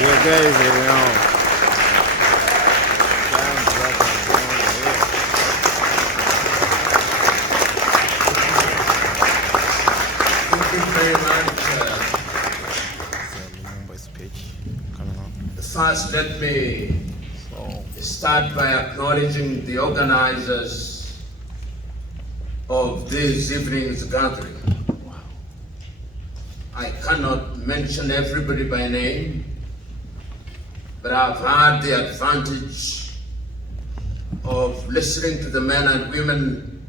Yeah, guys, you know. Thank you very much. LUMUMBA'S page coming on. First, let me start by acknowledging the organizers of this evening's gathering. I cannot mention everybody by name, but I've had the advantage of listening to the men and women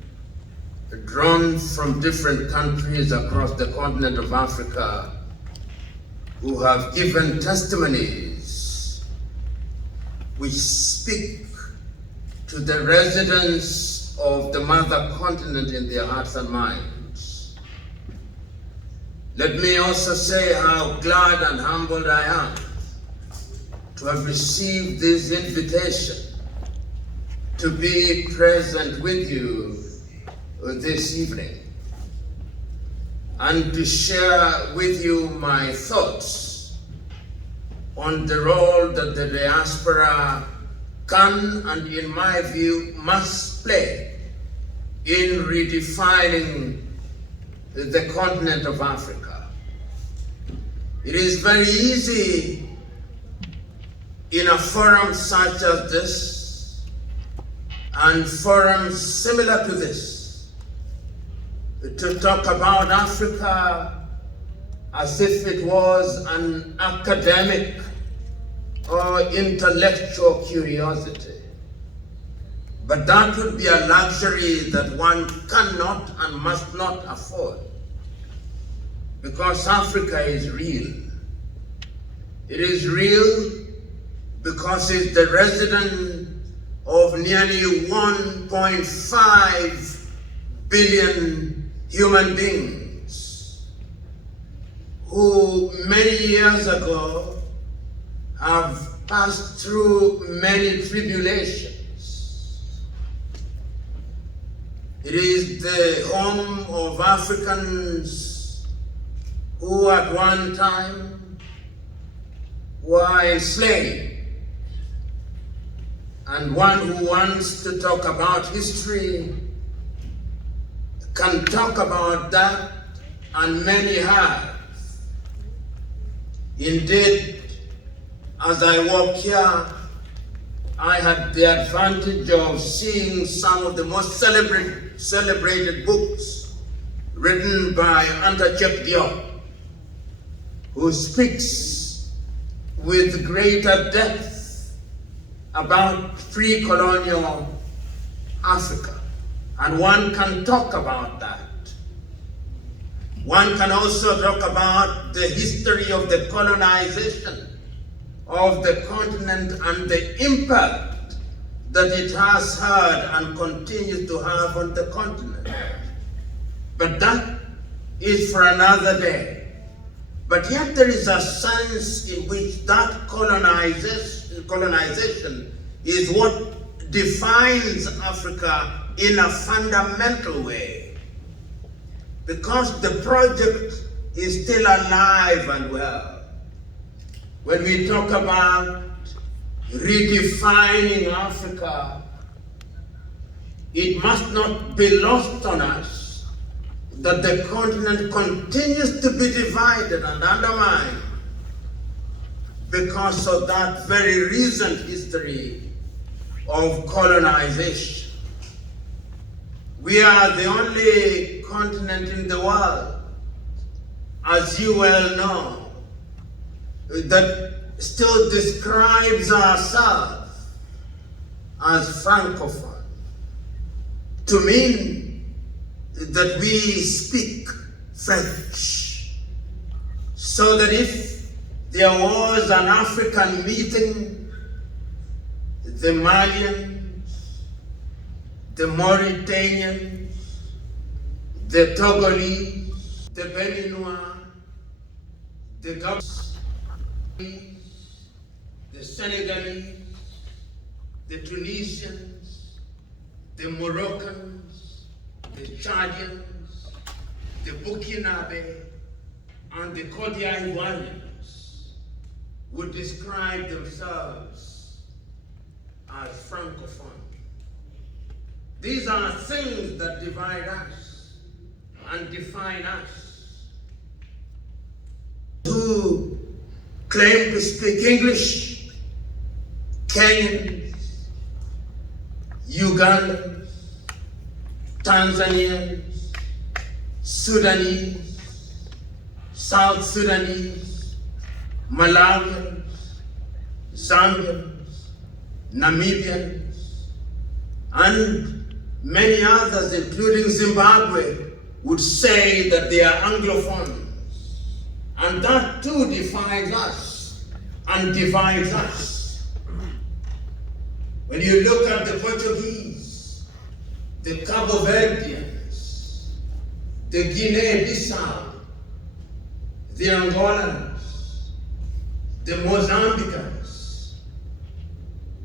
drawn from different countries across the continent of Africa who have given testimonies which speak to the residents of the mother continent in their hearts and minds. Let me also say how glad and humbled I am to have received this invitation to be present with you this evening and to share with you my thoughts on the role that the diaspora can and, in my view, must play in redefining the continent of Africa. It is very easy in a forum such as this and forums similar to this to talk about Africa as if it was an academic or intellectual curiosity. But that would be a luxury that one cannot and must not afford, because Africa is real. It is real because it's the resident of nearly 1.5 billion human beings who many years ago have passed through many tribulations. It is the home of Africans who at one time were enslaved. And one who wants to talk about history can talk about that, and many have. Indeed, as I walk here, I had the advantage of seeing some of the most celebrated books written by Diaspora, who speaks with greater depth about pre-colonial Africa. And one can talk about that. One can also talk about the history of the colonization of the continent and the impact that it has had and continues to have on the continent. But that is for another day. But yet there is a sense in which that colonization is what defines Africa in a fundamental way, because the project is still alive and well. When we talk about redefining Africa, it must not be lost on us that the continent continues to be divided and undermined because of that very recent history of colonization. We are the only continent in the world, as you well know, that still describes ourselves as Francophone, to mean that we speak French, so that if there was an African meeting, the Malians, the Mauritanians, the Togolese, the Beninois, the Gabonese, the Senegalese, the Tunisians, the Moroccans, the Chadians, the Burkinabe, and the Cote d'Ivoirians would describe themselves as Francophone. These are things that divide us and define us. Who claim to speak English, Kenyans, Ugandans, Tanzanians, Sudanese, South Sudanese, Malawians, Zambians, Namibians, and many others, including Zimbabwe, would say that they are Anglophones. And that too defines us and divides us. When you look at the Portuguese, the Cabo Verdeans, the Guinea-Bissau, the Angolans, the Mozambicans,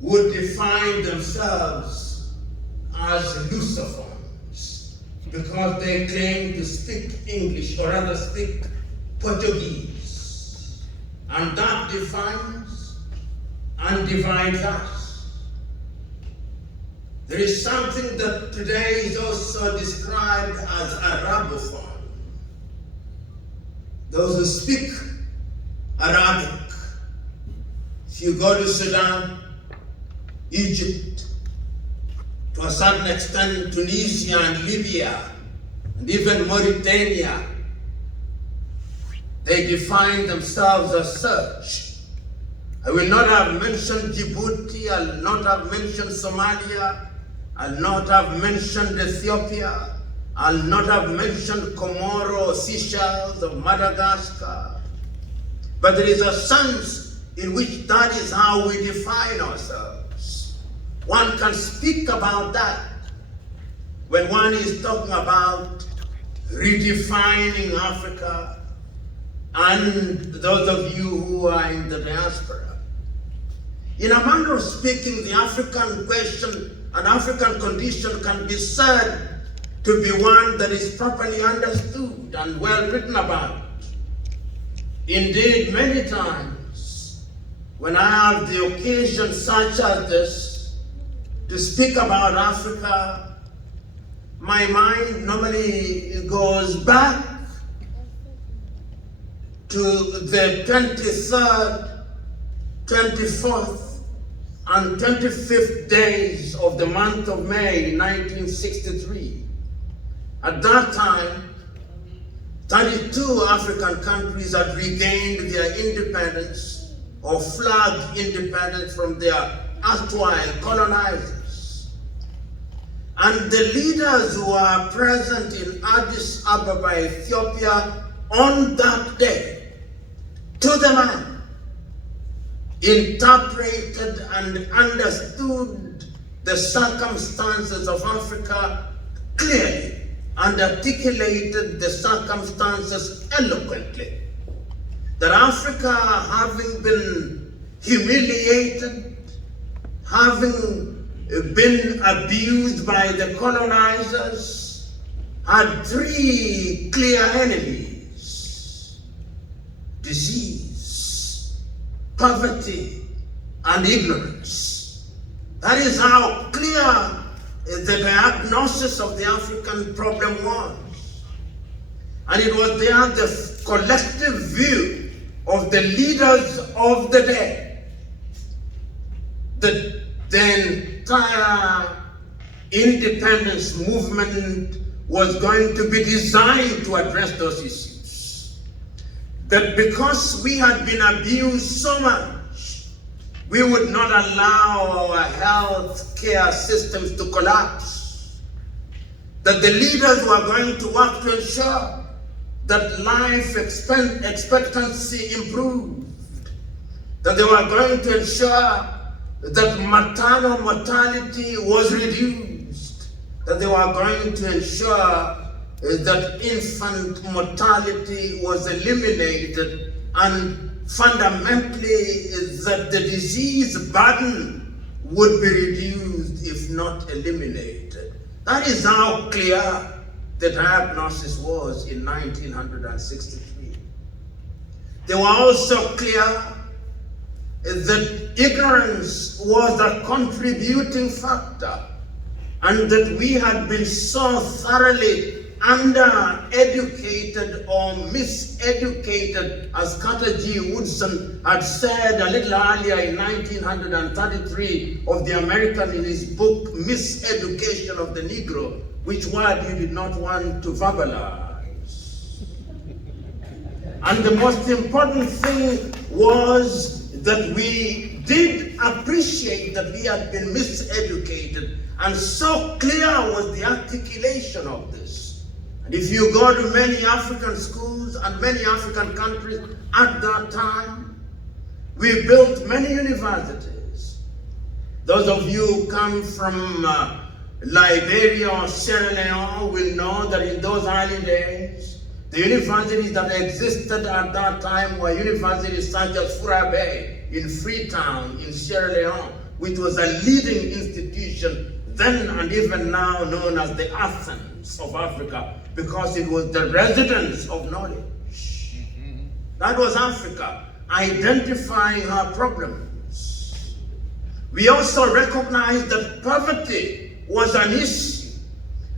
would define themselves as Lusophones because they claim to speak English, or rather speak Portuguese. And that defines and divides us. There is something that today is also described as Arabophone. Those who speak Arabic. If you go to Sudan, Egypt, to a certain extent Tunisia and Libya, and even Mauritania, they define themselves as such. I will not have mentioned Djibouti, I'll not have mentioned Somalia, I'll not have mentioned Ethiopia, I'll not have mentioned Comoro, Seychelles, or Madagascar. But there is a sense in which that is how we define ourselves. One can speak about that when one is talking about redefining Africa, and those of you who are in the diaspora. In a manner of speaking, the African question and African condition can be said to be one that is properly understood and well written about. Indeed, many times, when I have the occasion such as this to speak about Africa, my mind normally goes back to the 23rd, 24th, and 25th days of the month of May 1963. At that time, 32 African countries had regained their independence or flagged independence from their erstwhile colonizers. And the leaders who are present in Addis Ababa, Ethiopia, on that day, to the man, interpreted and understood the circumstances of Africa clearly and articulated the circumstances eloquently. That Africa, having been humiliated, having been abused by the colonizers, had three clear enemies: disease, poverty, and ignorance. That is how clear the diagnosis of the African problem was. And it was there the collective view of the leaders of the day that the entire independence movement was going to be designed to address those issues. That because we had been abused so much, we would not allow our health care systems to collapse. That the leaders were going to work to ensure that life expectancy improved. That they were going to ensure that maternal mortality was reduced. That they were going to ensure that infant mortality was eliminated, and fundamentally that the disease burden would be reduced if not eliminated. That is how clear the diagnosis was in 1963. They were also clear that ignorance was a contributing factor, and that we had been so thoroughly undereducated or miseducated, as Carter G. Woodson had said a little earlier in 1933 of the American in his book, Miseducation of the Negro, which word you did not want to verbalize. And the most important thing was that we did appreciate that we had been miseducated, and so clear was the articulation of this. And if you go to many African schools and many African countries at that time, we built many universities. Those of you who come from Liberia or Sierra Leone will know that in those early days, the universities that existed at that time were universities such as Fura Bay in Freetown in Sierra Leone, which was a leading institution then and even now known as the Athens of Africa, because it was the residence of knowledge. That was Africa, identifying her problems. We also recognized that poverty was an issue,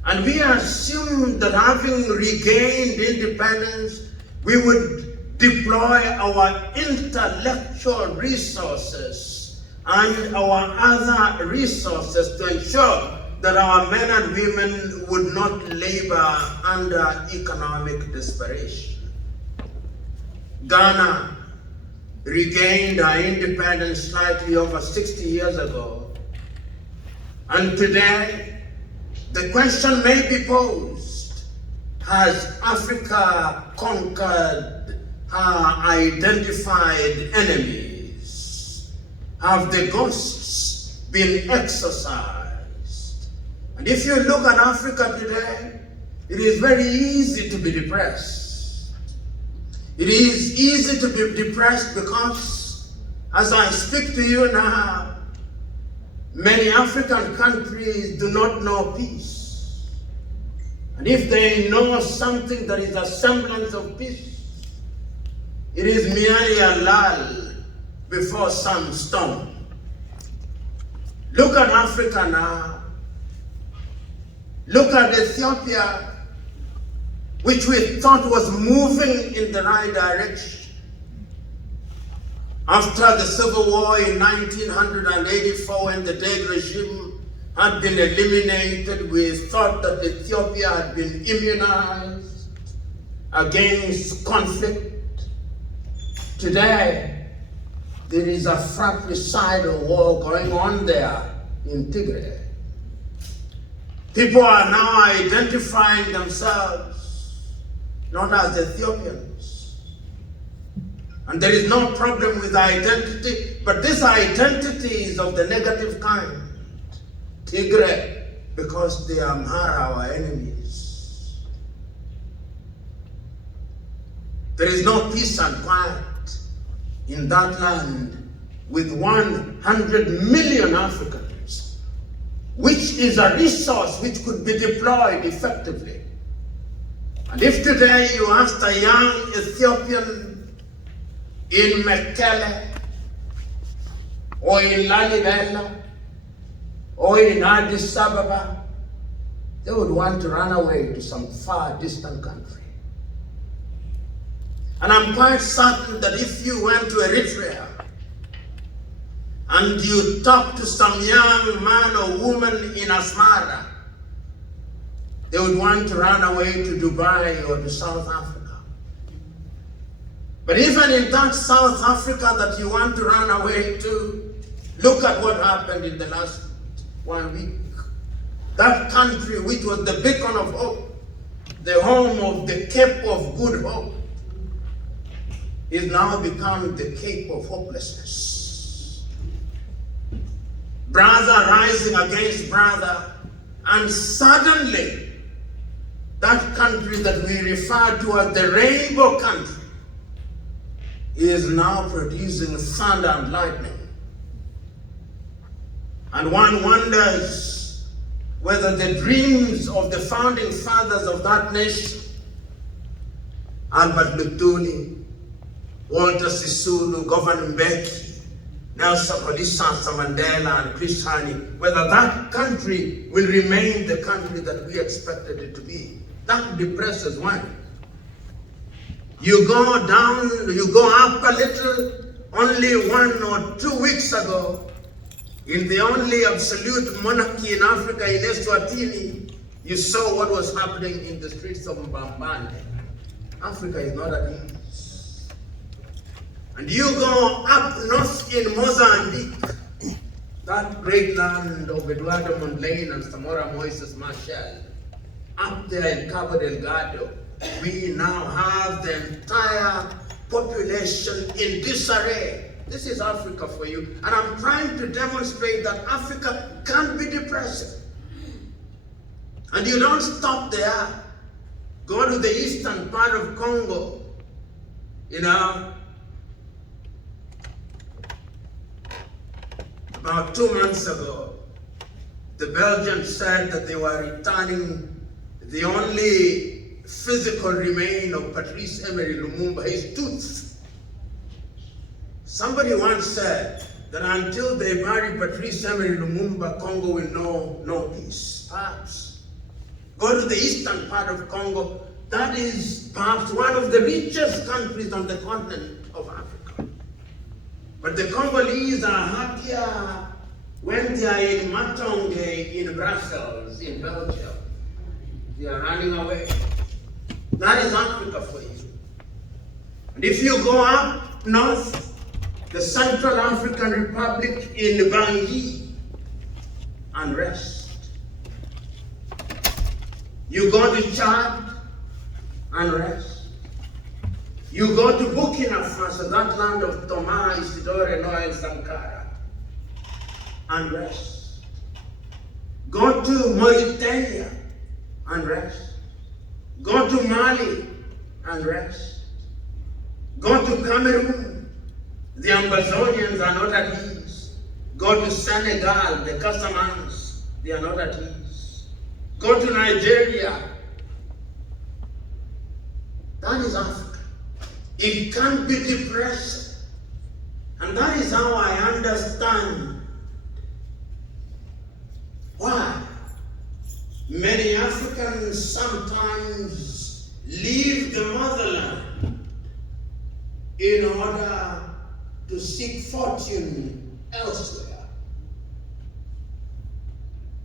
and we assumed that having regained independence, we would deploy our intellectual resources and our other resources to ensure that our men and women would not labor under economic desperation. Ghana regained our independence slightly over 60 years ago. And today, the question may be posed, has Africa conquered her identified enemies? Have the ghosts been exorcised? And if you look at Africa today, it is very easy to be depressed. It is easy to be depressed because, as I speak to you now, many African countries do not know peace. And if they know something that is a semblance of peace, it is merely a lull before some storm. Look at Africa now. Look at Ethiopia, which we thought was moving in the right direction. After the civil war in 1984, when the Derg regime had been eliminated, we thought that Ethiopia had been immunized against conflict. Today, there is a fratricidal war going on there in Tigray. People are now identifying themselves not as Ethiopians. And there is no problem with identity, but this identity is of the negative kind. Tigray, because they are our enemies. There is no peace and quiet in that land with 100 million Africans, which is a resource which could be deployed effectively. And if today you asked a young Ethiopian in Mekelle, or in Lalibela, or in Addis Ababa, they would want to run away to some far distant country. And I'm quite certain that if you went to Eritrea and you talked to some young man or woman in Asmara, they would want to run away to Dubai or to South Africa. But even in that South Africa that you want to run away to, look at what happened in the last 1 week. That country, which was the beacon of hope, the home of the Cape of Good Hope, is now become the Cape of Hopelessness. Brother rising against brother, and suddenly that country that we refer to as the rainbow country is now producing thunder and lightning. And one wonders whether the dreams of the founding fathers of that nation, Albert Luthuli, Walter Sisulu, Governor Mbeki, Nelson Mandela and Chris Hani, whether that country will remain the country that we expected it to be. That depresses one. You go down, you go up a little. Only 1 or 2 weeks ago, in the only absolute monarchy in Africa, in Eswatini, you saw what was happening in the streets of Mbambane. Africa is not at ease. And you go up north in Mozambique, that great land of Eduardo Mondlane and Samora Moises Machel, up there in Cabo Delgado, we now have the entire population in disarray. This is Africa for you. And I'm trying to demonstrate that Africa can be depressing. And you don't stop there. Go to the eastern part of Congo. You know, about 2 months ago, the Belgians said that they were returning the only physical remain of Patrice Emery Lumumba, his tooth. Somebody once said that until they bury Patrice Emery Lumumba, Congo will know no peace. Perhaps. Go to the eastern part of Congo. That is perhaps one of the richest countries on the continent of Africa. But the Congolese are happier when they are in Matonge in Brussels, in Belgium. They are running away. That is Africa for you. And if you go up north, the Central African Republic in Bangui, unrest. You go to Chad, unrest. You go to Burkina Faso, that land of Thomas, Isidore, Noah, and Sankara, unrest. Go to Mauritania, unrest. Go to Mali, unrest. Go to Cameroon, the Amazonians are not at ease. Go to Senegal, the Casamance, they are not at ease. Go to Nigeria. That is Africa. It can be depressing. And that is how I understand why many Africans sometimes leave the motherland in order to seek fortune elsewhere.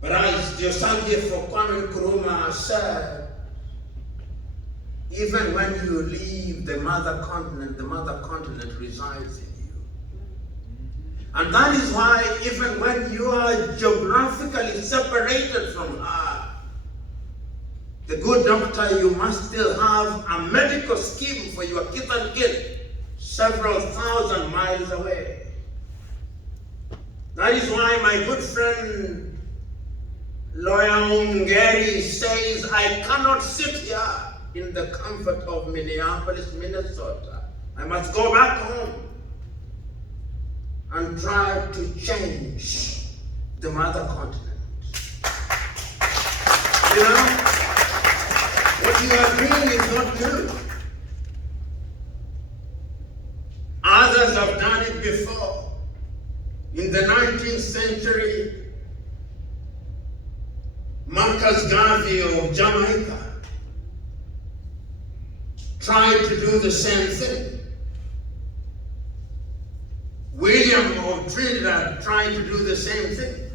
But as Josanje for Kwame Nkrumah said, even when you leave the mother continent resides in you. And that is why even when you are geographically separated from her, the good doctor, you must still have a medical scheme for your kith and kin several thousand miles away. That is why my good friend Lawyer Ungeri says, I cannot sit here in the comfort of Minneapolis, Minnesota. I must go back home and try to change the mother continent. You know, what you are doing is not new. Others have done it before. In the 19th century, Marcus Garvey of Jamaica tried to do the same thing. William of Trinidad tried to do the same thing.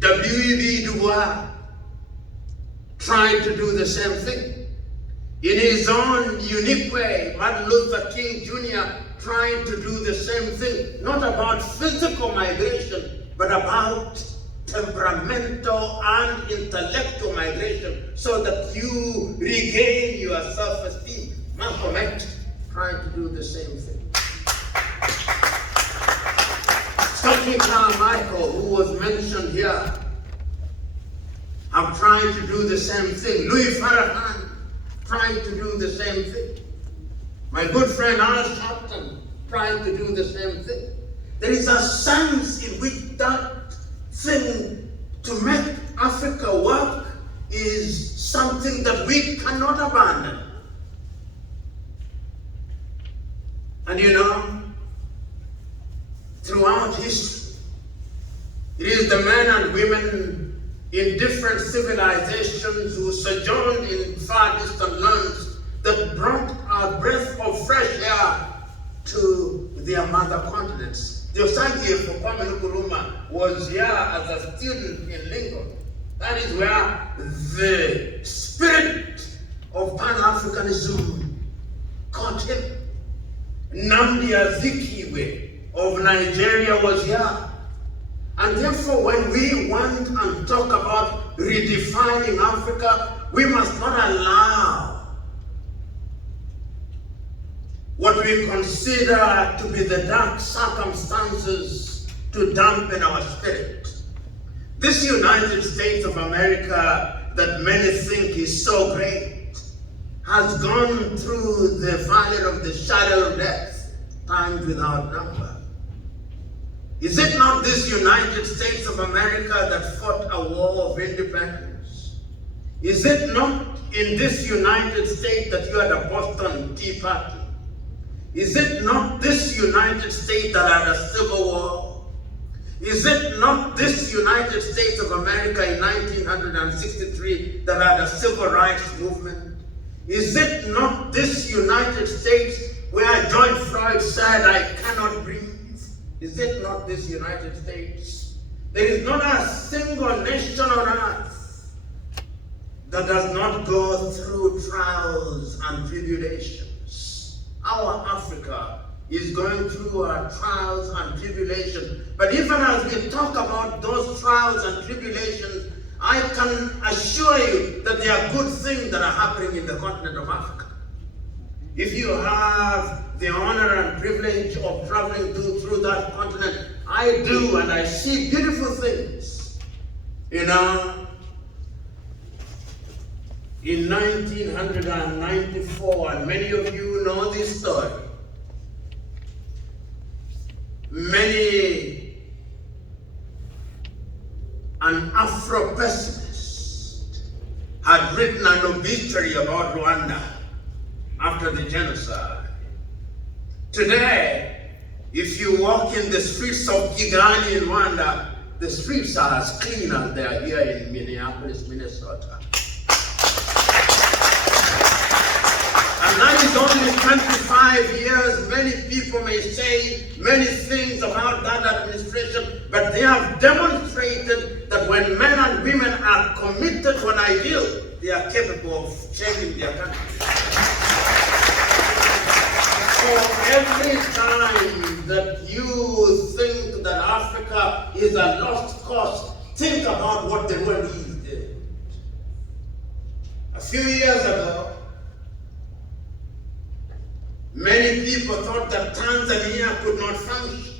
W.E.B. Du Bois tried to do the same thing. In his own unique way, Martin Luther King Jr. tried to do the same thing, not about physical migration, but about temperamental and intellectual migration, so that you regain your self-esteem. Malcolm X trying to do the same thing. Stokely Carmichael, who was mentioned here, have tried to do the same thing. Louis Farrakhan tried to do the same thing. My good friend Al Sharpton tried to do the same thing. There is a sense in which that thing to make Africa work is something that we cannot abandon. And you know, throughout history. It is the men and women in different civilizations who sojourned in far distant lands that brought a breath of fresh air to their mother continents. The Osage for Kwame Nkrumah was here as a student in Lincoln. That is where the spirit of Pan-Africanism caught him. Nnamdi Azikiwe of Nigeria was here. And therefore, when we want and talk about redefining Africa, we must not allow what we consider to be the dark circumstances to dampen our spirit. This United States of America that many think is so great has gone through the valley of the shadow of death, times without number. Is it not this United States of America that fought a war of independence? Is it not in this United States that you had a Boston Tea Party? Is it not this United States that had a civil war? Is it not this United States of America in 1963 that had a civil rights movement? Is it not this United States where George Floyd said, "I cannot breathe"? Is it not this United States? There is not a single nation on earth that does not go through trials and tribulations. Our Africa is going through trials and tribulations. But even as we talk about those trials and tribulations, I can assure you that there are good things that are happening in the continent of Africa. If you have the honor and privilege of traveling through that continent, I do, and I see beautiful things. You know, in 1994, and many of you know this story, an Afro-pessimist had written an obituary about Rwanda after the genocide. Today, if you walk in the streets of Kigali in Rwanda, the streets are as clean as they are here in Minneapolis, Minnesota. And that is only 25 years. Many people may say many things about that administration, but they have demonstrated that when men and women are committed to an ideal, they are capable of changing their country. So every time that you think that Africa is a lost cause, think about what the Rwandese did. A few years ago, many people thought that Tanzania could not function.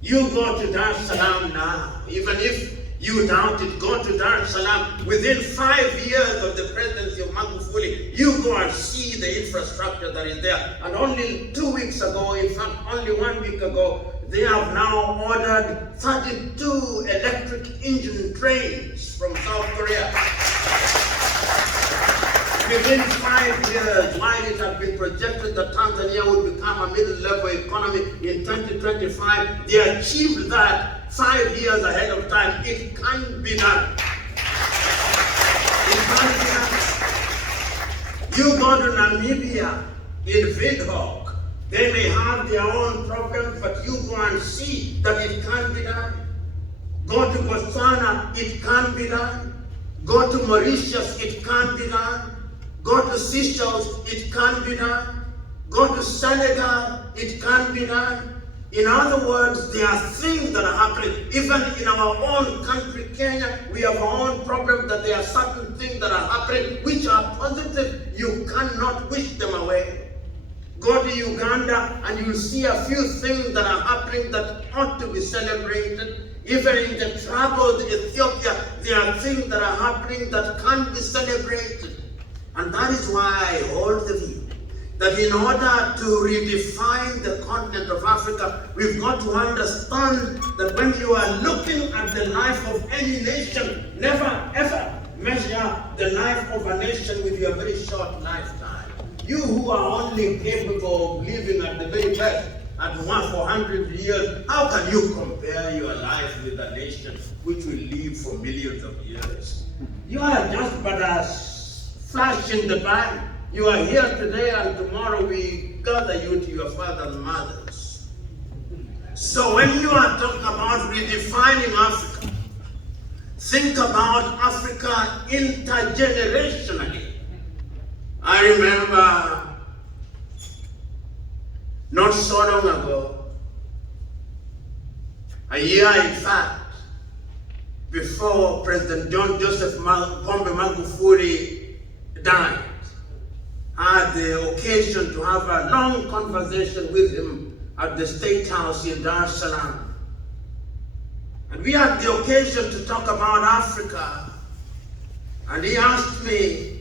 You go to Dar es Salaam now, even if you doubt it, go to Dar es Salaam. Within 5 years of the presidency of Magufuli, you go and see the infrastructure that is there. And only 2 weeks ago, in fact, only 1 week ago, they have now ordered 32 electric engine trains from South Korea. Within 5 years, while it had been projected that Tanzania would become a middle-level economy in 2025, they achieved that 5 years ahead of time. It can be done. It can be done. You go to Namibia, in Windhoek, they may have their own problems, but you go and see that it can be done. Go to Botswana, it can be done. Go to Mauritius, it can be done. Go to Seychelles, it can be done. Go to Senegal, it can be done. In other words, there are things that are happening. Even in our own country, Kenya, we have our own problem that there are certain things that are happening which are positive. You cannot wish them away. Go to Uganda and you'll see a few things that are happening that ought to be celebrated. Even in the troubled Ethiopia, there are things that are happening that can be celebrated. And that is why I hold the view that in order to redefine the continent of Africa, we've got to understand that when you are looking at the life of any nation, never ever measure the life of a nation with your very short lifetime. You who are only capable of living at the very best at 400 years. How can you compare your life with a nation which will live for millions of years? You are just but a flash in the pan. You are here today and tomorrow we gather you to your fathers and mothers. So when you are talking about redefining Africa, think about Africa intergenerationally. I remember not so long ago, a year in fact, before President John Joseph Pombe Magufuli died, I had the occasion to have a long conversation with him at the State House in Dar es Salaam. And we had the occasion to talk about Africa. And he asked me,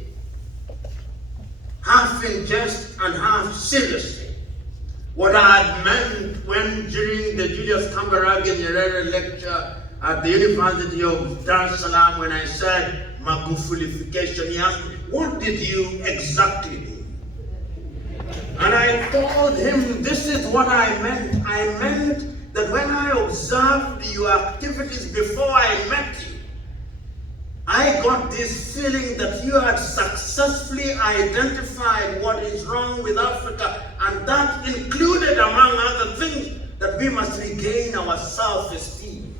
half in jest and half seriously, what I had meant when during the Julius Kambarage Nyerere lecture at the University of Dar es Salaam, when I said Magufulification, he asked me, what did you exactly mean? And I told him, this is what I meant. I meant that when I observed your activities before I met you, I got this feeling that you had successfully identified what is wrong with Africa, and that included, among other things, that we must regain our self-esteem.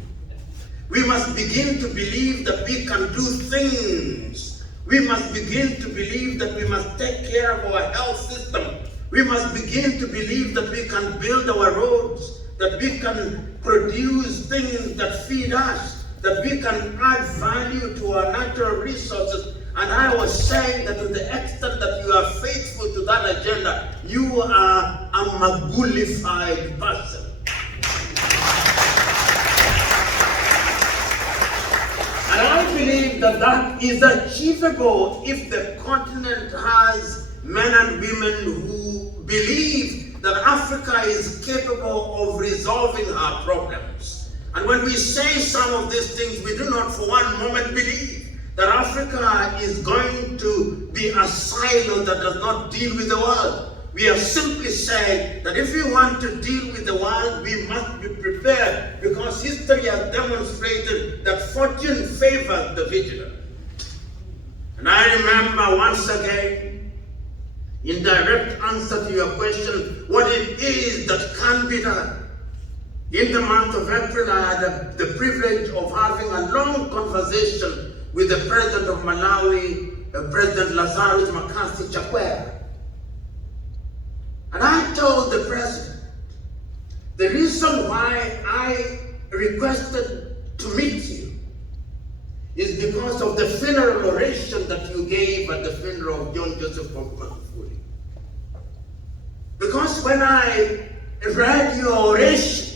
We must begin to believe that we can do things. We must begin to believe that we must take care of our health system. We must begin to believe that we can build our roads, that we can produce things that feed us, that we can add value to our natural resources. And I was saying that to the extent that you are faithful to that agenda, you are a Magulified person. And I believe that that is achievable if the continent has men and women who believe that Africa is capable of resolving our problems. And when we say some of these things, we do not for one moment believe that Africa is going to be a silo that does not deal with the world. We are simply saying that if we want to deal with the world, we must be prepared, because history has demonstrated that fortune favors the vigilant. And I remember once again, in direct answer to your question, what it is that can be done. In the month of April, I had the privilege of having a long conversation with the President of Malawi, President Lazarus Makasi Chakwera. And I told the President, the reason why I requested to meet you is because of the funeral oration that you gave at the funeral of John Joseph Magufuli. Because when I read your oration,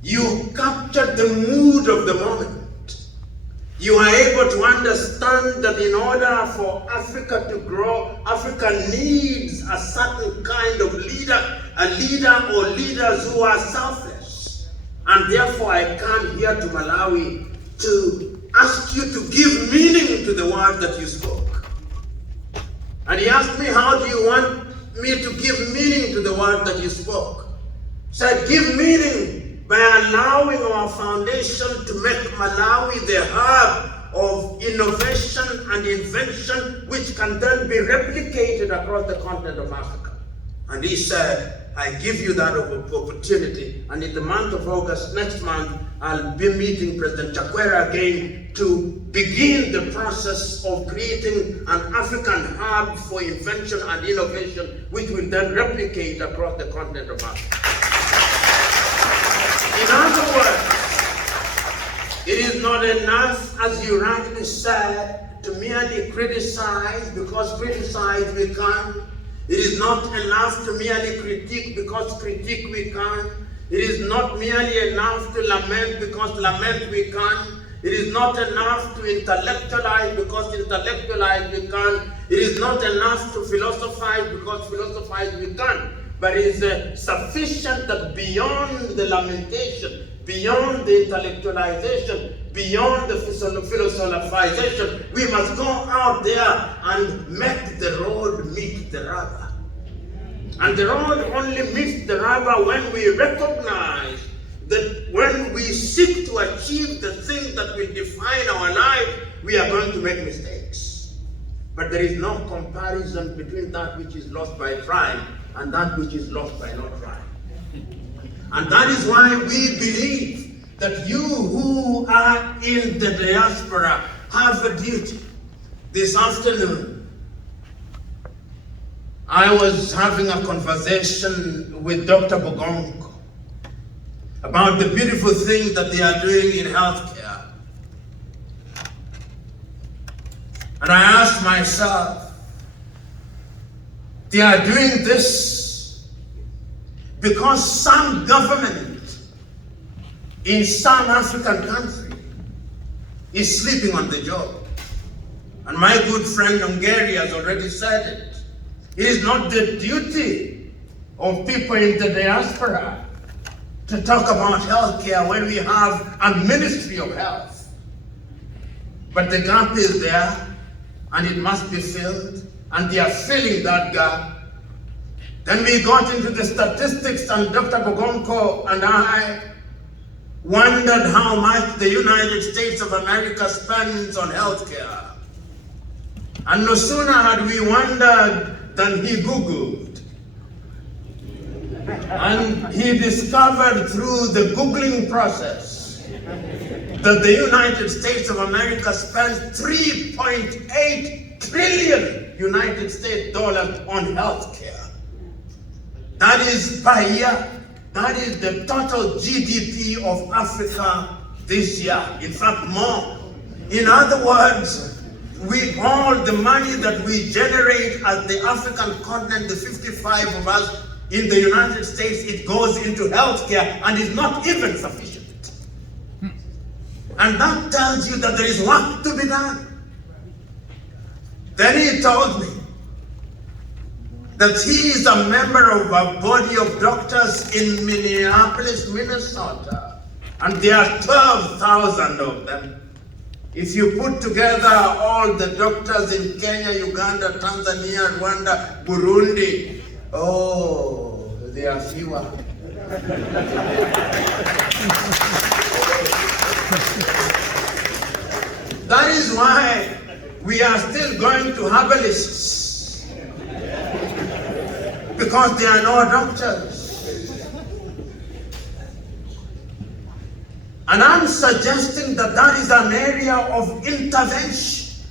you captured the mood of the moment. You are able to understand that in order for Africa to grow, Africa needs a certain kind of leader, a leader or leaders who are selfless. And therefore I come here to Malawi to ask you to give meaning to the word that you spoke. And he asked me, how do you want me to give meaning to the word that you spoke? So I give meaning by allowing our foundation to make Malawi the hub of innovation and invention, which can then be replicated across the continent of Africa. And he said, I give you that opportunity. And in the month of August, next month, I'll be meeting President Chakwera again to begin the process of creating an African hub for invention and innovation, which will then replicate across the continent of Africa. In other words, it is not enough, as you rightly said, to merely criticize, because criticize we can. It is not enough to merely critique, because critique we can. It is not merely enough to lament, because lament we can. It is not enough to intellectualize, because intellectualize we can. It is not enough to philosophize, because philosophize we can. But it is sufficient that beyond the lamentation, beyond the intellectualization, beyond the philosophization, we must go out there and make the road meet the rubber. And the road only meets the rubber when we recognize that when we seek to achieve the thing that will define our life, we are going to make mistakes. But there is no comparison between that which is lost by trying and that which is lost by not trying. And that is why we believe that you who are in the diaspora have a duty. This afternoon, I was having a conversation with Dr. Bogonko about the beautiful thing that they are doing in healthcare. And I asked myself, they are doing this because some government in some African country is sleeping on the job. And my good friend Ongeri has already said it. It is not the duty of people in the diaspora to talk about healthcare when we have a Ministry of Health. But the gap is there, and it must be filled, and they are filling that gap. Then we got into the statistics, and Dr. Bogonko and I wondered how much the United States of America spends on healthcare. And no sooner had we wondered than he Googled. And he discovered through the Googling process that the United States of America spends 3.8 trillion United States dollars on healthcare. That is per year. That is the total GDP of Africa this year. In fact, more. In other words, with all the money that we generate as the African continent, the 55 of us in the United States, it goes into healthcare and is not even sufficient. And that tells you that there is work to be done. Then he told me that he is a member of a body of doctors in Minneapolis, Minnesota, and there are 12,000 of them. If you put together all the doctors in Kenya, Uganda, Tanzania, Rwanda, Burundi, oh, they are fewer. That is why we are still going to herbalists, because there are no doctors. And I'm suggesting that that is an area of intervention.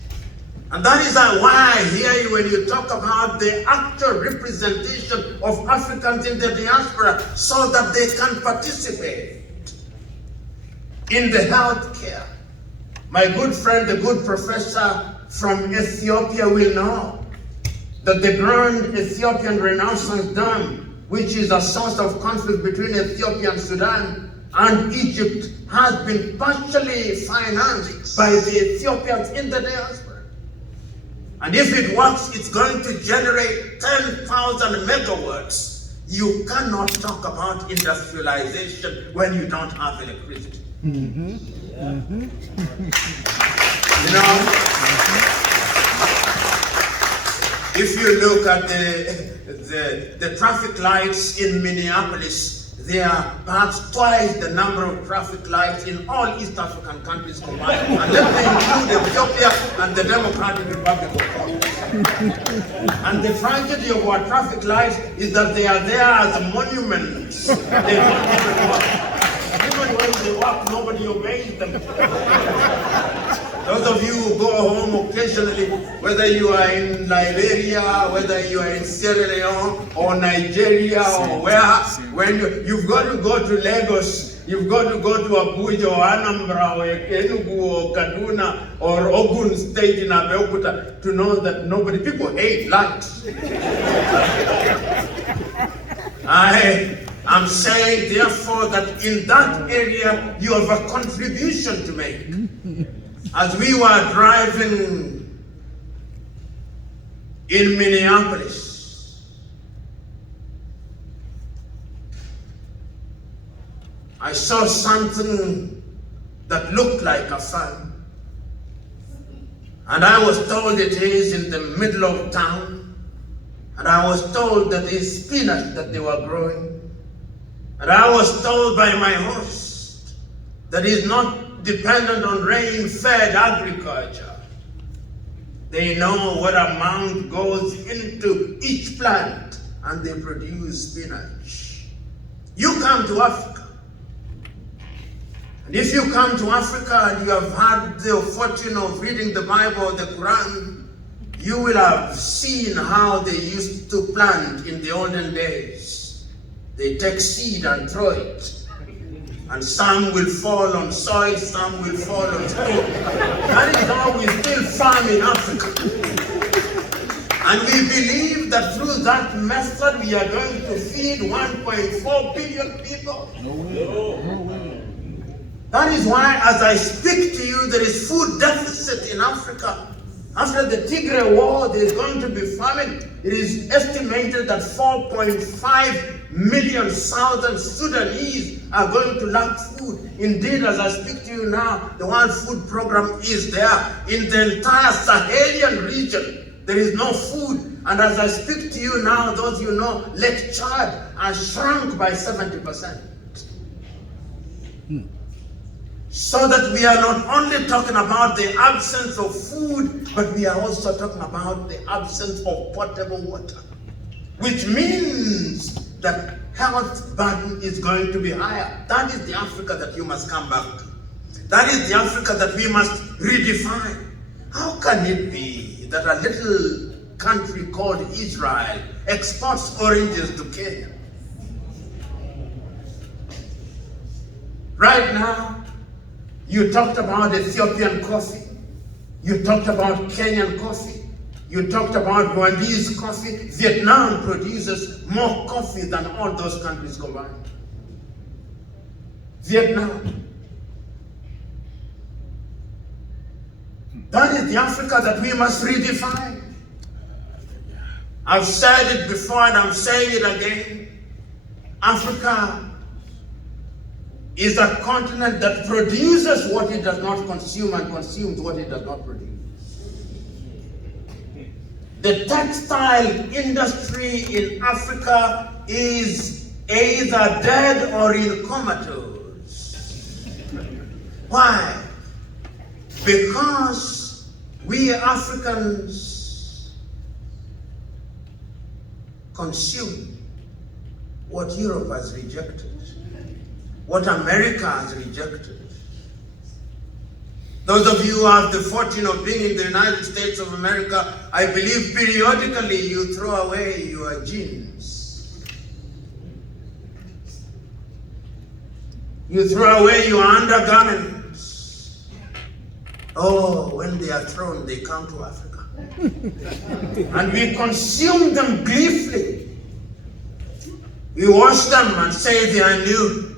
And that is why I hear you when you talk about the actual representation of Africans in the diaspora so that they can participate in the healthcare. My good friend, the good professor from Ethiopia will know that the Grand Ethiopian Renaissance Dam, which is a source of conflict between Ethiopia and Sudan and Egypt, has been partially financed by the Ethiopians in the diaspora. And if it works, it's going to generate 10,000 megawatts. You cannot talk about industrialization when you don't have electricity. Mm-hmm. Mm-hmm. You know, if you look at the traffic lights in Minneapolis, there are perhaps twice the number of traffic lights in all East African countries combined. And let me include Ethiopia and the Democratic Republic of Congo. And the tragedy of our traffic lights is that they are there as monuments. They don't even work. Even when they work, nobody obeys them. Those of you who go home occasionally, whether you are in Liberia, whether you are in Sierra Leone or Nigeria or where, when you've got to go to Lagos, you've got to go to Abuja or Anambra or Enugu or Kaduna or Ogun State in Abeokuta to know that people hate lights. I'm saying, therefore, that in that area you have a contribution to make. As we were driving in Minneapolis, I saw something that looked like a farm. And I was told it is in the middle of town. And I was told that it's spinach that they were growing. And I was told by my host that it's not dependent on rain-fed agriculture. They know what amount goes into each plant, and they produce spinach. You come to Africa, and if you come to Africa and you have had the fortune of reading the Bible or the Quran, you will have seen how they used to plant in the olden days. They take seed and throw it. And some will fall on soil, some will fall on stone. That is how we still farm in Africa. And we believe that through that method we are going to feed 1.4 billion people. That is why, as I speak to you, there is food deficit in Africa. After the Tigray war, there is going to be famine. It is estimated that 4.5 million Southern Sudanese are going to lack food. Indeed, as I speak to you now, the World Food Program is there. In the entire Sahelian region, there is no food. And as I speak to you now, those you know, Lake Chad has shrunk by 70%. So that we are not only talking about the absence of food, but we are also talking about the absence of potable water, which means that health burden is going to be higher. That is the Africa that you must come back to. That is the Africa that we must redefine. How can it be that a little country called Israel exports oranges to Kenya? Right now, you talked about Ethiopian coffee. You talked about Kenyan coffee. You talked about Rwandese coffee. Vietnam produces more coffee than all those countries combined. Vietnam. That is the Africa that we must redefine. I've said it before and I'm saying it again. Africa is a continent that produces what it does not consume and consumes what it does not produce. The textile industry in Africa is either dead or in comatose. Why? Because we Africans consume what Europe has rejected, what America has rejected. Those of you who have the fortune of being in the United States of America, I believe periodically you throw away your jeans. You throw away your undergarments. Oh, when they are thrown, they come to Africa. And we consume them gleefully. We wash them and say they are new.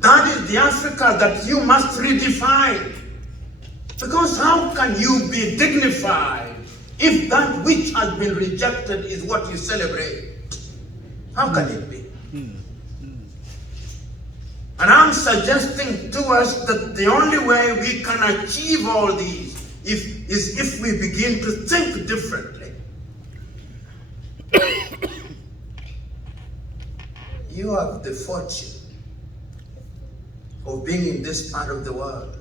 That is the Africa that you must redefine. Because how can you be dignified if that which has been rejected is what you celebrate? How can it be? And I'm suggesting to us that the only way we can achieve all these is if we begin to think differently. You have the fortune of being in this part of the world.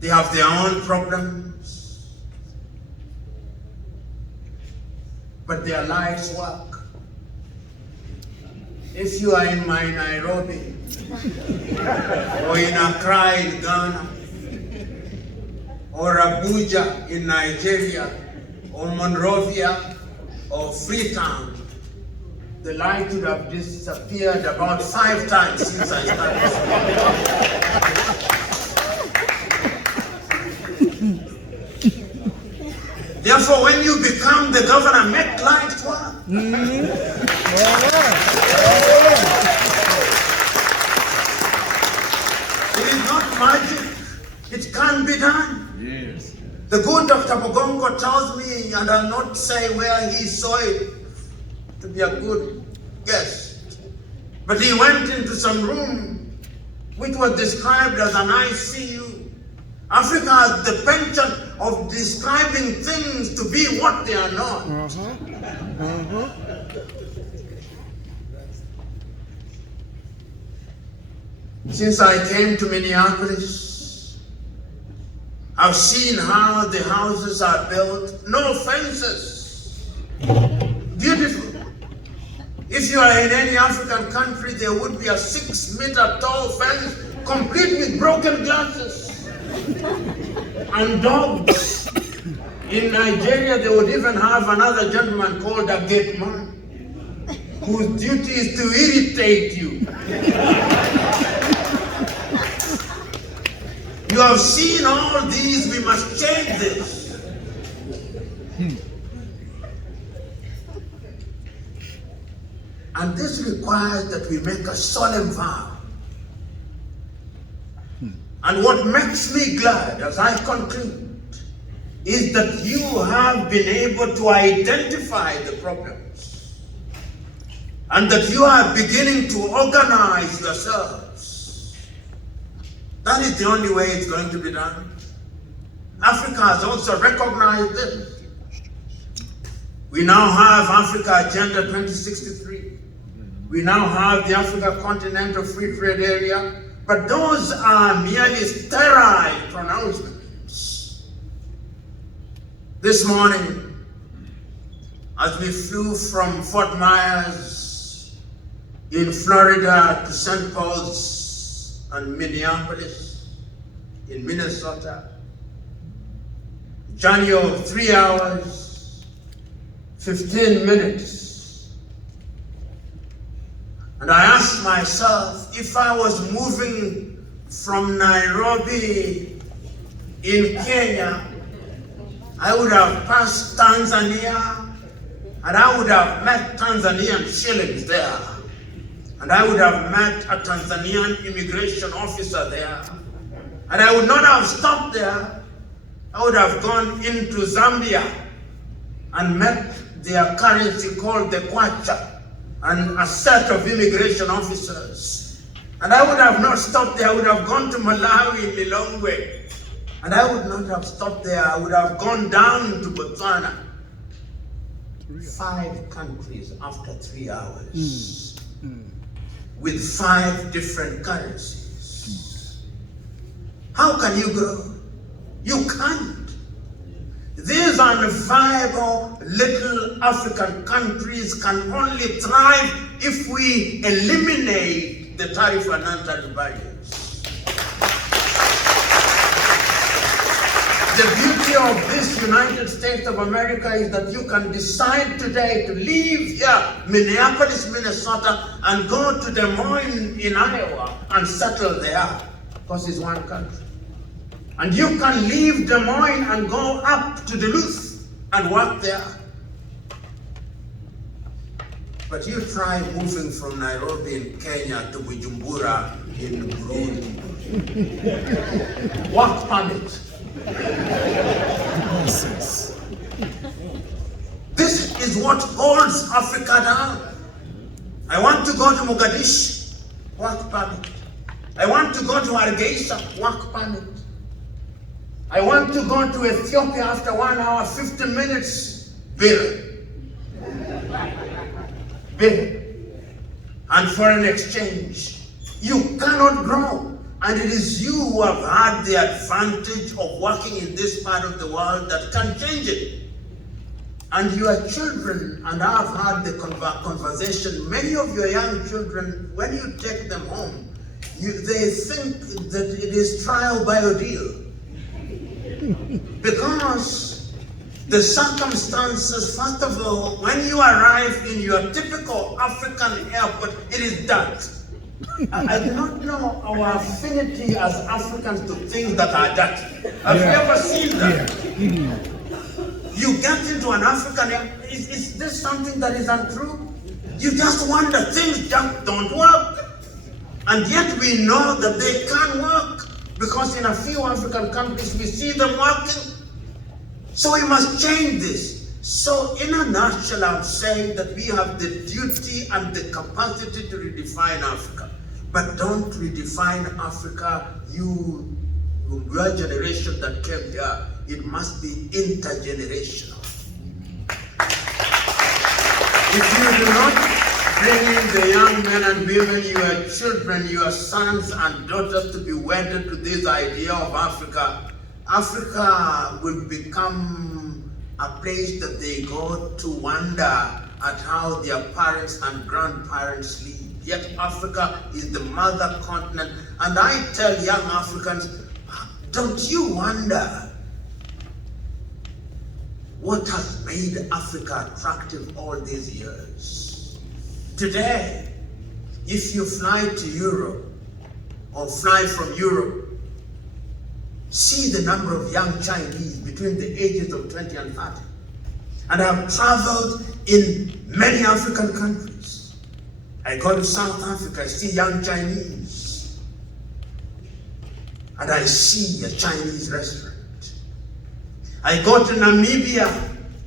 They have their own problems, but their lives work. If you are in my Nairobi, or in Accra in Ghana, or Abuja in Nigeria, or Monrovia, or Freetown, the light would have disappeared about 5 times since I started speaking. Therefore, when you become the governor, make light work. It is not magic. It can be done. Yes. The good Dr. Bogongo tells me, and I'll not say where he saw it, to be a good guest. But he went into some room which was described as an ICU. Africa has the penchant of describing things to be what they are not. Since I came to Minneapolis, I've seen how the houses are built. No fences. Beautiful. If you are in any African country, there would be a 6-meter tall fence complete with broken glasses and dogs. In Nigeria, they would even have another gentleman called a gate man, whose duty is to irritate you. You have seen all these, we must change this. And this requires that we make a solemn vow. And what makes me glad as I conclude is that you have been able to identify the problems and that you are beginning to organize yourselves. That is the only way it's going to be done. Africa has also recognized this. We now have Africa Agenda 2063. We now have the Africa Continental Free Trade Area, but those are merely sterile pronouncements. This morning, as we flew from Fort Myers in Florida to St. Paul's and Minneapolis in Minnesota, journey of 3 hours, 15 minutes. And I asked myself, if I was moving from Nairobi in Kenya, I would have passed Tanzania, and I would have met Tanzanian shillings there. And I would have met a Tanzanian immigration officer there. And I would not have stopped there. I would have gone into Zambia and met their currency called the kwacha and a set of immigration officers. And I would have not stopped there. I would have gone to Malawi, Lilongwe. And I would not have stopped there. I would have gone down to Botswana. 5 countries after 3 hours. With 5 different currencies. How can you grow? You can't. These unviable little African countries can only thrive if we eliminate the tariff and non-tariff barriers. The beauty of this United States of America is that you can decide today to leave here, Minneapolis, Minnesota, and go to Des Moines in Iowa and settle there, because it's one country. And you can leave Des Moines and go up to Duluth and work there. But you try moving from Nairobi in Kenya to Bujumbura in Burundi. Work permit. This is what holds Africa down. I want to go to Mogadishu, work permit. I want to go to Hargeisa, work permit. I want to go to Ethiopia after 1 hour, 50 minutes, bill. Bill. And foreign exchange. You cannot grow. And it is you who have had the advantage of working in this part of the world that can change it. And your children, and I've had the conversation, many of your young children, when you take them home, they think that it is trial by ordeal. Because the circumstances, first of all, when you arrive in your typical African airport, it is dirt. I do not know our affinity as Africans to things that are dirty. Have you ever seen that? You get into an African airport, is this something that is untrue? You just wonder, things just don't work. And yet we know that they can work. Because in a few African countries, we see them working. So we must change this. So in a nutshell, I'm saying that we have the duty and the capacity to redefine Africa. But don't redefine Africa, you your generation that came here, it must be intergenerational. If you do not bring in the young men and women, your children, your sons and daughters to be wedded to this idea of Africa, Africa will become a place that they go to wonder at how their parents and grandparents live. Yet Africa is the mother continent. And I tell young Africans, don't you wonder what has made Africa attractive all these years? Today, if you fly to Europe or fly from Europe, see the number of young Chinese between the ages of 20 and 30. And I've traveled in many African countries. I go to South Africa, I see young Chinese. And I see a Chinese restaurant. I go to Namibia,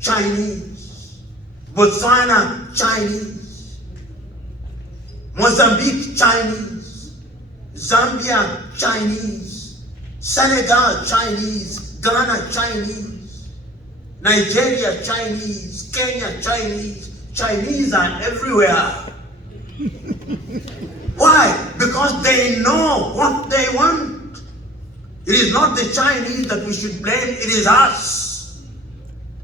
Chinese. Botswana, Chinese. Mozambique, Chinese. Zambia, Chinese. Senegal, Chinese. Ghana, Chinese. Nigeria, Chinese. Kenya, Chinese. Chinese are everywhere. Why? Because they know what they want. It is not the Chinese that we should blame, it is us.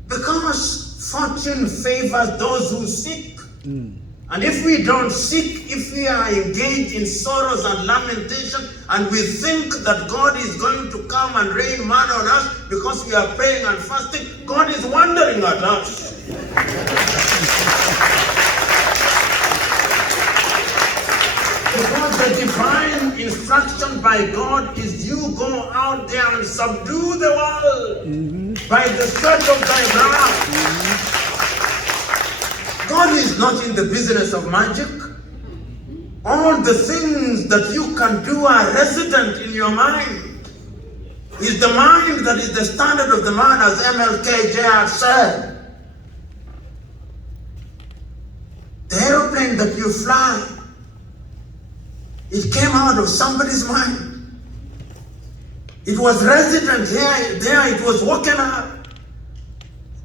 Because fortune favors those who seek. And if we don't seek, if we are engaged in sorrows and lamentation, and we think that God is going to come and rain manna on us because we are praying and fasting, God is wondering at us. Because the divine instruction by God is you go out there and subdue the world by the sweat of thy brow. God is not in the business of magic. All the things that you can do are resident in your mind. It's the mind that is the standard of the man, as MLK Jr. said. The aeroplane that you fly, it came out of somebody's mind. It was resident here, there, it was woken up.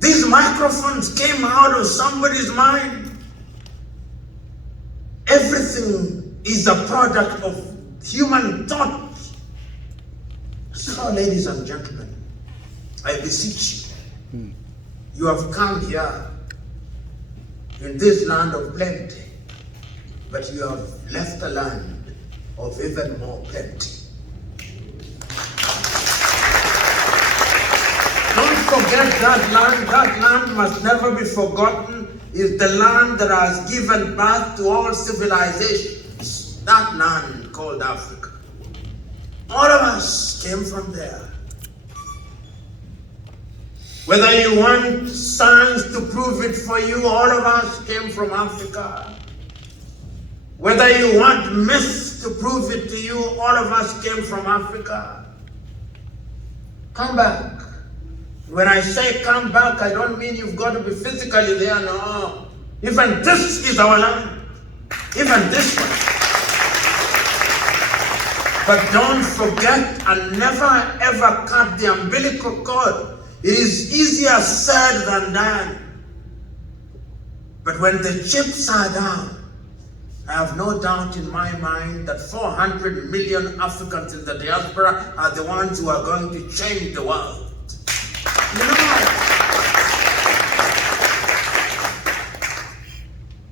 These microphones came out of somebody's mind. Everything is a product of human thought. So, ladies and gentlemen, I beseech you, you have come here in this land of plenty, but you have left a land of even more plenty. Don't forget that land. That land must never be forgotten. Is the land that has given birth to all civilizations. That land called Africa. All of us came from there. Whether you want science to prove it for you, all of us came from Africa. Whether you want myths to prove it to you, all of us came from Africa. Come back. When I say come back, I don't mean you've got to be physically there, no. Even this is our land. Even this one. But don't forget and never ever cut the umbilical cord. It is easier said than done. But when the chips are down, I have no doubt in my mind that 400 million Africans in the diaspora are the ones who are going to change the world. You know,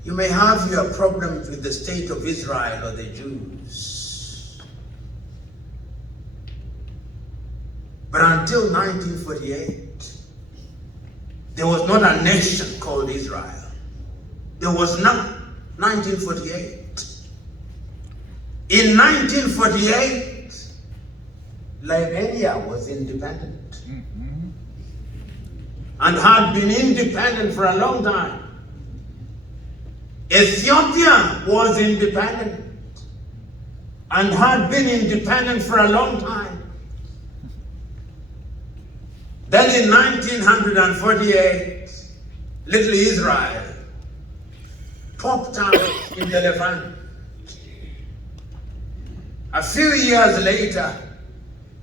you may have your problems with the state of Israel or the Jews. But until 1948, there was not a nation called Israel. There was not. 1948. In 1948, Liberia was independent and had been independent for a long time. Ethiopia was independent and had been independent for a long time. Then in 1948, little Israel popped out in the Levant. A few years later,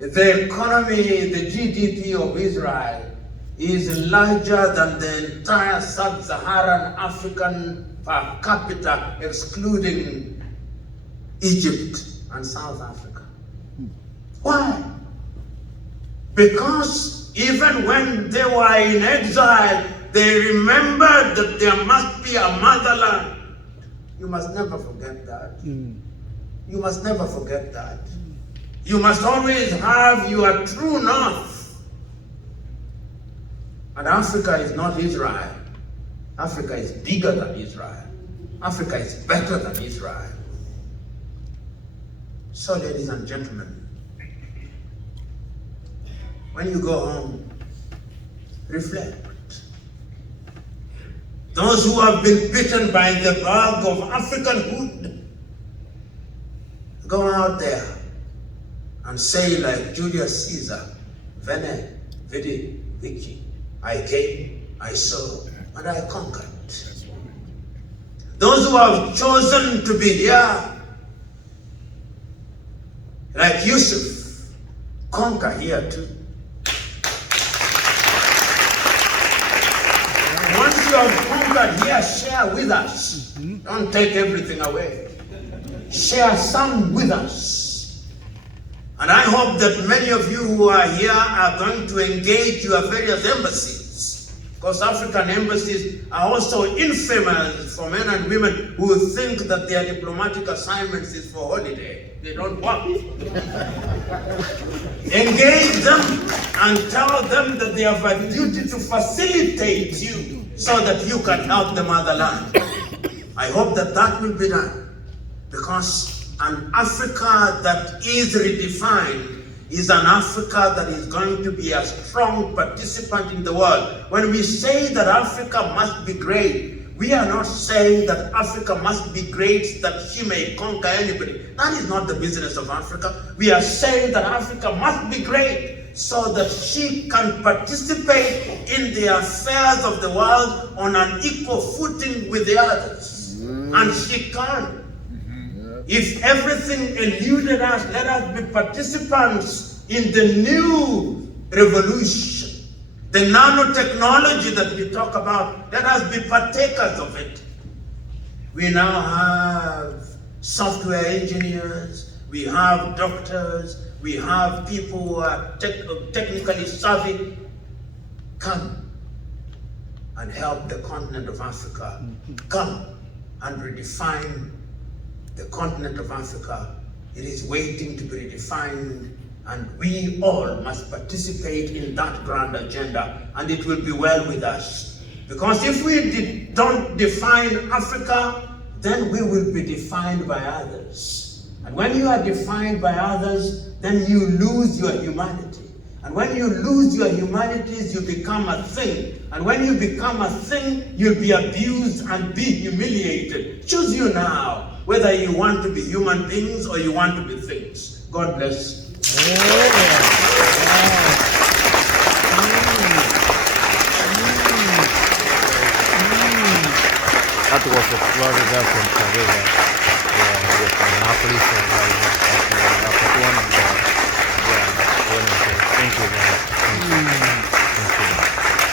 The economy, the GDP of Israel is larger than the entire sub-Saharan African per capita, excluding Egypt and South Africa. Why? Because even when they were in exile, they remembered that there must be a motherland. You must never forget that. You must never forget that. You must always have your true north. And Africa is not Israel. Africa is bigger than Israel. Africa is better than Israel. So, ladies and gentlemen, when you go home, reflect. Those who have been bitten by the bug of Africanhood, go out there and say like Julius Caesar, Vene, Vidi, Vici, I came, I saw, and I conquered. Those who have chosen to be here, like Yusuf, conquer here too. Once you have conquered here, share with us. Don't take everything away. Share some with us. And I hope that many of you who are here are going to engage your various embassies. Because African embassies are also infamous for men and women who think that their diplomatic assignments is for holiday. They don't work. Engage them and tell them that they have a duty to facilitate you so that you can help the motherland. I hope that that will be done. Because an Africa that is redefined is an Africa that is going to be a strong participant in the world. When we say that Africa must be great, we are not saying that Africa must be great that she may conquer anybody. That is not the business of Africa. We are saying that Africa must be great so that she can participate in the affairs of the world on an equal footing with the others. And she can. If everything eluded us, let us be participants in the new revolution. The nanotechnology that we talk about, let us be partakers of it. We now have software engineers, we have doctors, we have people who are technically savvy. Come and help the continent of Africa. Come and redefine the continent of Africa. It is waiting to be redefined, and we all must participate in that grand agenda, and it will be well with us. Because if we don't define Africa, then we will be defined by others. And when you are defined by others, then you lose your humanity. And when you lose your humanities, you become a thing. And when you become a thing, you'll be abused and be humiliated. Choose you now, whether you want to be human beings or you want to be things. God bless. That was a Florida from Florida. With Annapolis, part one. Thank you, man. Thank you.